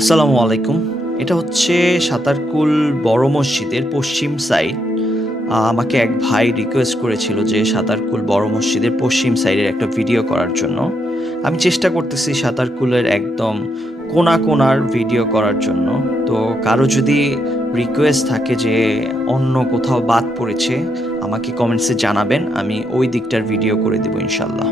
আসসালামু আলাইকুম। এটা হচ্ছে সাতারকুল বড় মসজিদের পশ্চিম সাইড। আমাকে এক ভাই রিকোয়েস্ট করেছিল যে সাতারকুল বড় মসজিদের পশ্চিম সাইডের একটা ভিডিও করার জন্য। আমি চেষ্টা করতেছি সাতারকুলের একদম কোণা কোণার ভিডিও করার জন্য। তো কারো যদি রিকোয়েস্ট থাকে যে অন্য কোথাও বাদ পড়েছে, আমাকে কমেন্টসে জানাবেন। আমি ওই দিকটার ভিডিও করে দেবো ইনশাল্লাহ।